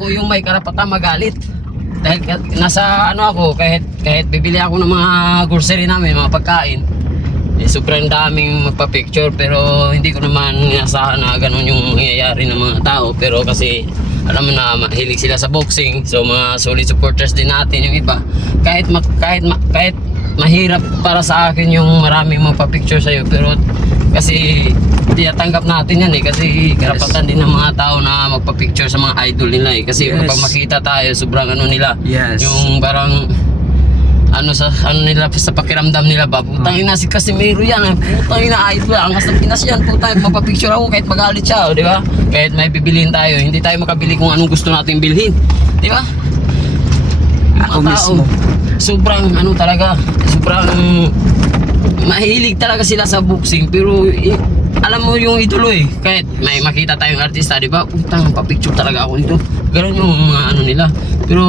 ako yung may karapatan magalit. Dahil nasa ano ako, kahit, kahit bibili ako ng mga grocery namin, mga pagkain, eh, sobrang daming magpa-picture pero hindi ko naman inasahan na ganun yung mangyayari ng mga tao pero kasi alam mo na mahilig sila sa boxing so mga solid supporters din natin yung iba kahit ma- kahit ma- kahit mahirap para sa akin yung maraming magpa-picture sa'yo pero kasi tinatanggap natin yan eh. Kasi karapatan din ng mga tao na magpa-picture sa mga idol nila eh. Kasi Yes. kapag makita tayo sobrang ano nila. Yes. yung parang ano sa ano nila sa pakiramdam nila ba? Putang ina si Casimiro yan. Putang ina idol. Ang sa Pinas yan. Putang magpa-picture ako kahit magalit siya oh, di ba? Kahit may bibilihin tayo. Hindi tayo makabili kung anong gusto nating bilhin. Di ba? Ako Mga mismo. sobrang ano talaga sobrang mahilig talaga sila sa boxing pero eh, alam mo yung idolo eh. Kahit may makita tayong artista di ba? Putang pa-picture talaga ako nito. Ganun yung mga ano nila. Pero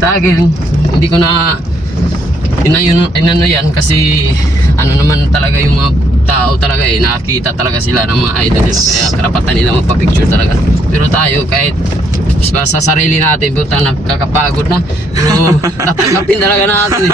sa akin hindi ko na inayon inano yan kasi ano naman talaga yung mga tao talaga eh. Nakakita talaga sila ng mga idol nila. Kaya karapatan nila magpa-picture talaga. Pero tayo kahit sa sarili natin buta nakakapagod na. Pero tatanggapin talaga natin eh.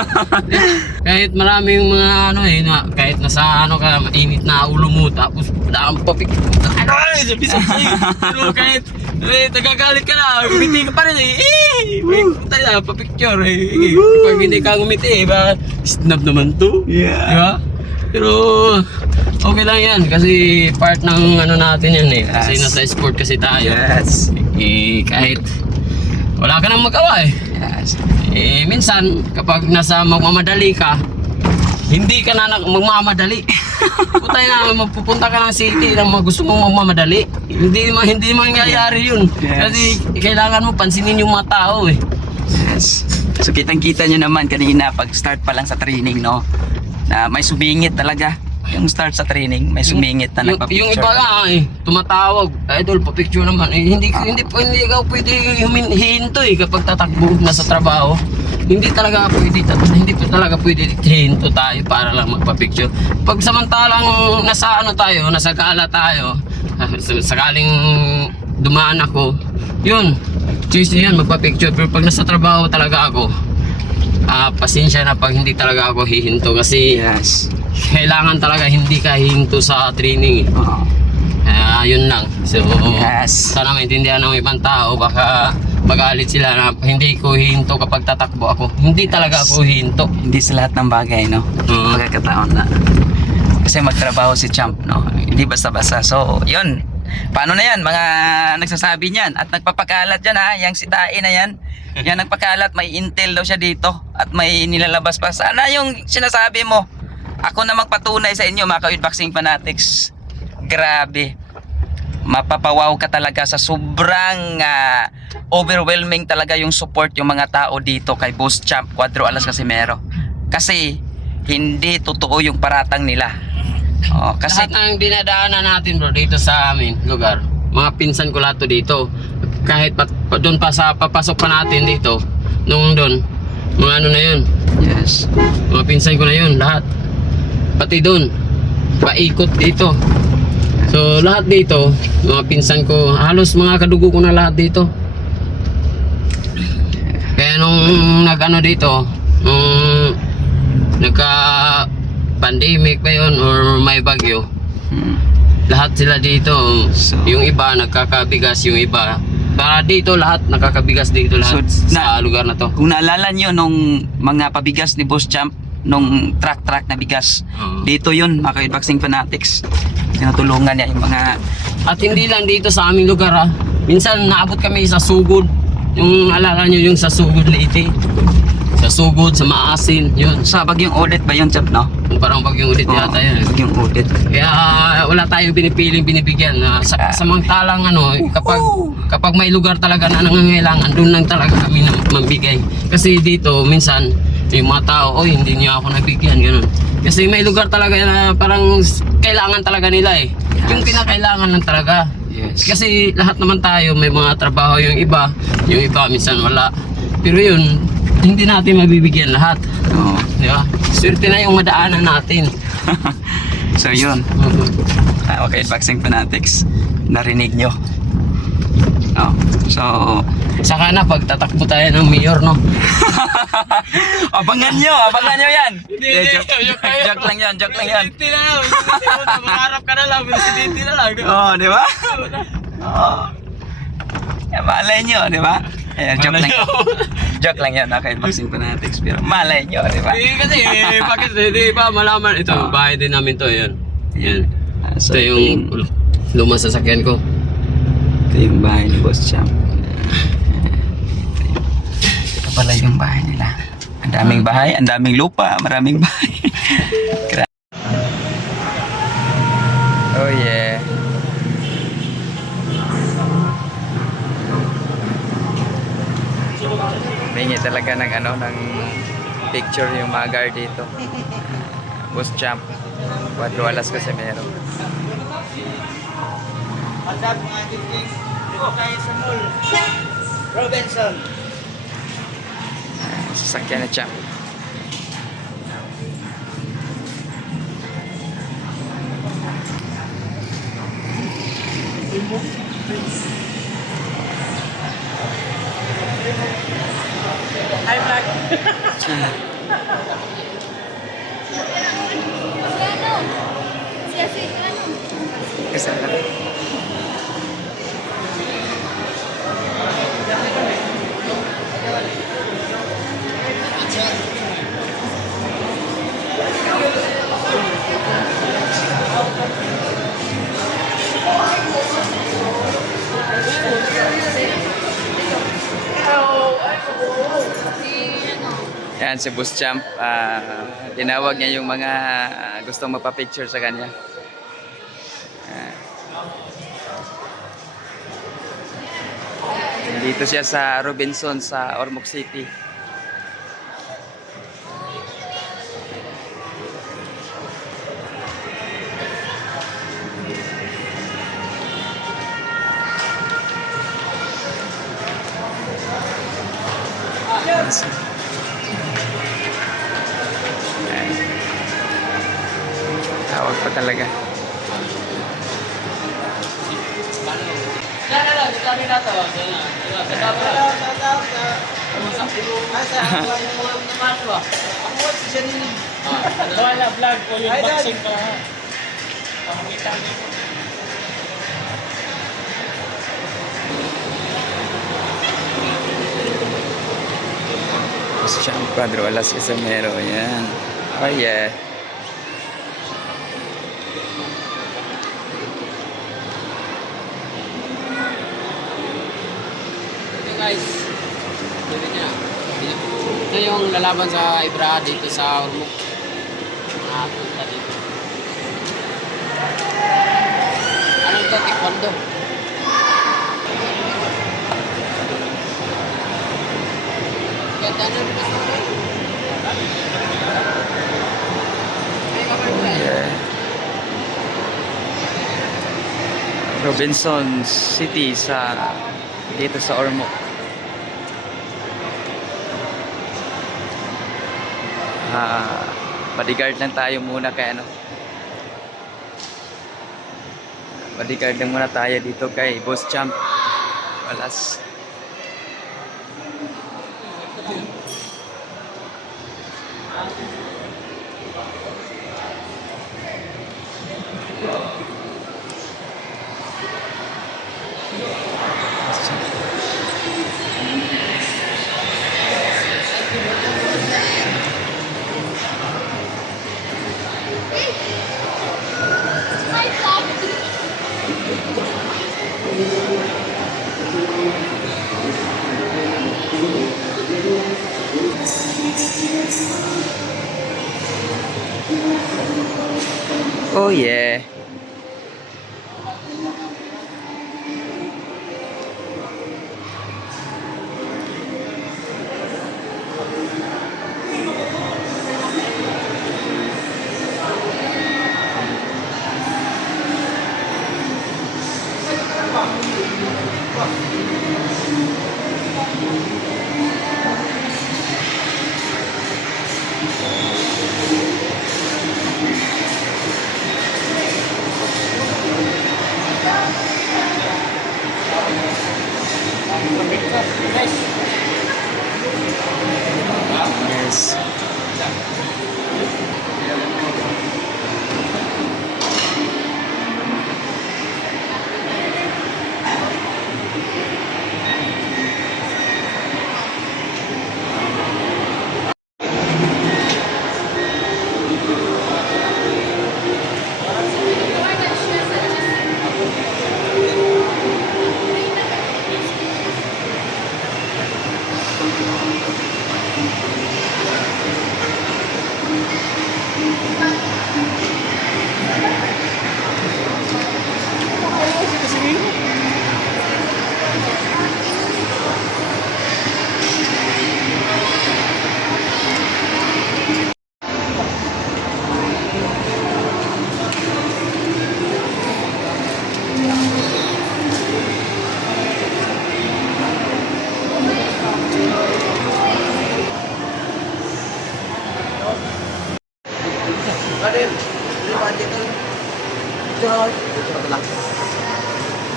kahit maraming mga ano eh na, kahit nasa ano ka mainit na ulo mo tapos daan pa picture ano ay sabi sa sa'yo. Pero kahit eh, nagagalit ka na gumiti ka pa rin eh. Eh puta na pa picture eh pag hindi ka gumiti eh ba? Snap naman to. Yeah. di ba? Pero okay lang yan kasi part ng ano natin yan eh. Kasi Yes. nasa sport kasi tayo. Yes. eh, kahit wala ka nang magawa eh. Yes. Eh, minsan, kapag nasa magmamadali ka, hindi ka na magmamadali. Putay na, magpupunta ka ng city ng mga gusto mong magmamadali. Hindi hindi mangyayari yun. Yes. Kasi kailangan mo pansinin yung mga tao eh. Yes. So kitang-kita nyo naman kanina pag start pa lang sa training, no? Na may sumingit talaga. Yung start sa training, may sumingit na nagpa-picture. yung iba nga eh, tumatawag, idol, pa-picture naman. Eh, hindi, hindi, hindi ikaw pwede humin- hihinto eh kapag tatakbo na sa trabaho. Hindi talaga pwede, hindi po talaga pwede hihinto tayo para lang magpa-picture. Pag samantalang nasa ano tayo, nasa gala tayo, sakaling dumaan ako, yun, choice niyan magpa-picture. Pero pag nasa trabaho talaga ako, ah pasensya na pag hindi talaga ako hihinto kasi Yes. kailangan talaga hindi ka hinto sa training. Kaya yun lang. So, Yes. sana maintindihan ng ibang tao. Baka magalit sila na hindi ko hinto kapag tatakbo ako. Hindi talaga ako hinto. Hindi sa lahat ng bagay, no? Oo. Pagkakataon na. Kasi magtrabaho si Champ, no? Hindi basta-basta. So, yun. Paano na yan? Mga nagsasabi niyan at nagpapakalat dyan ha. Yang si Tae na yan. Yan nagpakalat. May intel daw siya dito. At may nilalabas pa. Sana yung sinasabi mo. Ako na magpatunay sa inyo mga ka Boxing Fanatics. Grabe. Mapapawaw ka talaga sa sobrang ah, overwhelming talaga yung support yung mga tao dito kay Boss Champ Cuadro Alas Casimero. Kasi hindi totoo yung paratang nila. Oh, kasi Lahat ng dinadaanan natin bro dito sa amin lugar. Mga pinsan ko lahat to dito. Kahit pa, pa, doon pa sa papasok pa natin dito. Nung doon. Mga ano na yun. yes. Mga pinsan ko na yun. Lahat. Pati doon. Paikot dito. So lahat dito. Mga pinsan ko. Halos mga kadugo ko na lahat dito. Kaya nung nag-ano dito, nung nagka pandemic ba yun or may bagyo, Hmm. lahat sila dito. So- yung iba nagkakabigas, yung iba. Para dito lahat nakakabigas dito lahat So, sa lugar na to. Kung naalala nyo nung mga pabigas ni Boss Champ nung truck-truck na bigas. Oo. Dito yun, mga ka-Boxing Fanatics. Tinutulungan niya yung mga At hindi lang dito sa aming lugar ha. Minsan naabot kami sa sugod. Yung alala nyo yung sa sugod Leyte. Sa sugod, sa maasin, yun. sa bagyong audit ba yun, Champ, no? Parang bagyong ulit Oo, yata yun. Bagyong audit. Kaya wala tayong pinipiling binibigyan na sa, sa talang ano kapag kapag may lugar talaga na nangangailangan doon lang talaga kami na mambigay. Kasi dito minsan yung mga tao, oh hindi niyo ako nabigyan ganun. Kasi may lugar talaga na parang kailangan talaga nila eh. Yung kinakailangan lang talaga. Yes. Kasi lahat naman tayo may mga trabaho yung iba, yung iba minsan wala. Pero yun, hindi natin mabibigyan lahat. Oo. Di ba? Swerte na yung madaanan natin. So yun. Ah, okay, Boxing Fanatics, narinig nyo. Oh. So, Saka na, pag tatakbo tayo ng mayor, no? abangan nyo, abangan nyo yan. Hindi, Hindi, hindi, joke, joke tayo. joke lang yan, joke lang yan. Hindi na lang. Mangarap ka na lang. Presidente na lang. Oo, di ba? Oo. Eh, malay nyo, di ba? Ayan, joke lang. joke lang yan. Okay, boxing pa natin. Pero malay nyo, di ba? Eh, kasi, eh, bakit hindi pa malaman? Ito, Ah. bahay din namin to, yan. Yan. Ah, So, Ito yung lumang sasakyan ko. Ito yung bahay ni Boss Champ. Pala yung bahay nila. Ang daming bahay, ang daming lupa, maraming bahay. Oh yeah. Mingi talaga ng ano, ng picture yung mga guard dito. Boss Champ. Cuatro alas kasi meron. What's up mga gising? Dito tayo sa mall. Robinson. Sasakyan na Champ. Hi, vlog. Kasama. Yan si Boss Champ, tinawag niya yung mga ah, gustong mapapicture sa kanya. Ah. Dito siya sa Robinson sa Ormoc City. Ayan. Lang. Wala vlog ko yung boxing ko. ha? Pakikita niyo. Boss Champ, Padre Alas Casamero. Yan. Oh yeah. Ito guys. Ito niya. Ito yung lalaban sa Ibra dito sa Ormoc. Nakapunta dito. Ano ito? Taekwondo. Ganda na rin yeah. Robinson City sa dito sa Ormoc. Ah, bodyguard lang tayo muna kay ano. Bodyguard lang muna tayo dito kay Boss Champ. Walas.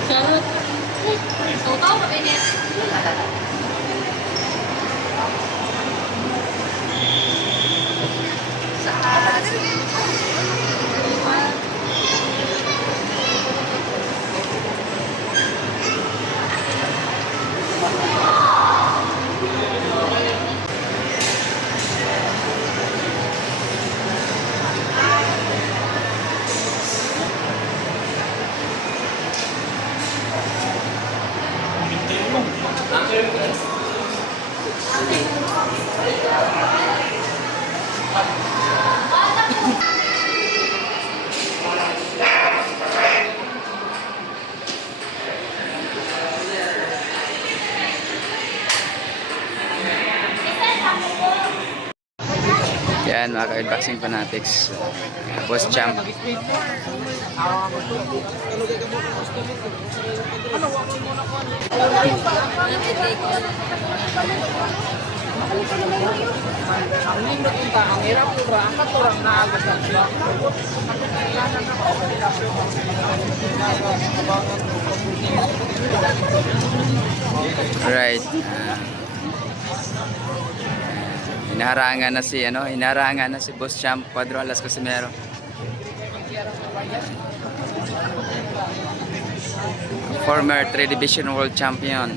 Charot. Totoo ka, Benes. Yan mga ka-unboxing fanatics. Boss Champ. ang nindot unta, ang hirap ura, ang katurang naagas ang siya. Right. Ah. Hinaharangan na si ano, hinaharangan na si Boss Champ Cuadro Alas Casimero. Former 3 Division World Champion.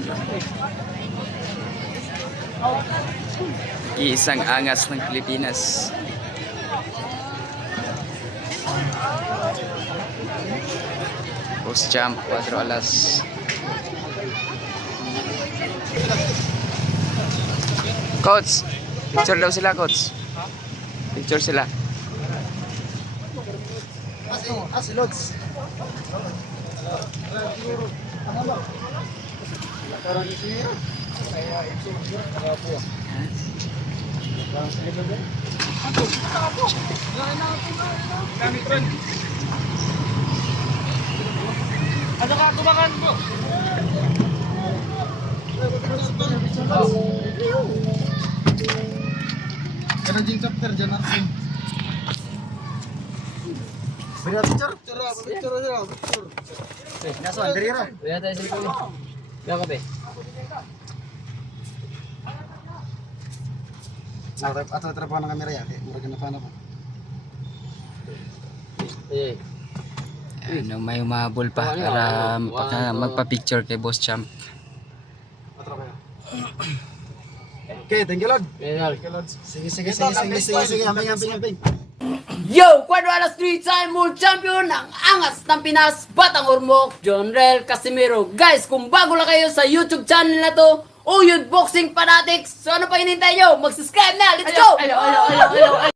Iisang angas ng Pilipinas. Boss Champ Cuadro Alas. Coach, picture daw sila, coach. Picture sila. Ah, si Lods. Ano ka tumakan mo? Jing chapter dyan natin. Bila picture? Picture, picture, picture. Nasa andiri ra. Kaya tayo sa likod. Kaya ka, be? Ato ato trabaho ng kamera ya, mura ka na pa na po. Eh. Ano, may umabol pa para magpa-picture kay Boss Champ. Okay, thank you Lord. Kaya Sige, sige, sige, sige, sige, sige, amping, amping, amping. Yo! Cuadro Alas 3 time world champion ng angas ng Pinas, Batang Ormoc, John Rel Casimiro. Guys, kung bago lang kayo sa YouTube channel na to, Uyod Boxing Fanatics, so ano pa hinintay nyo? Mag-subscribe na! Let's go!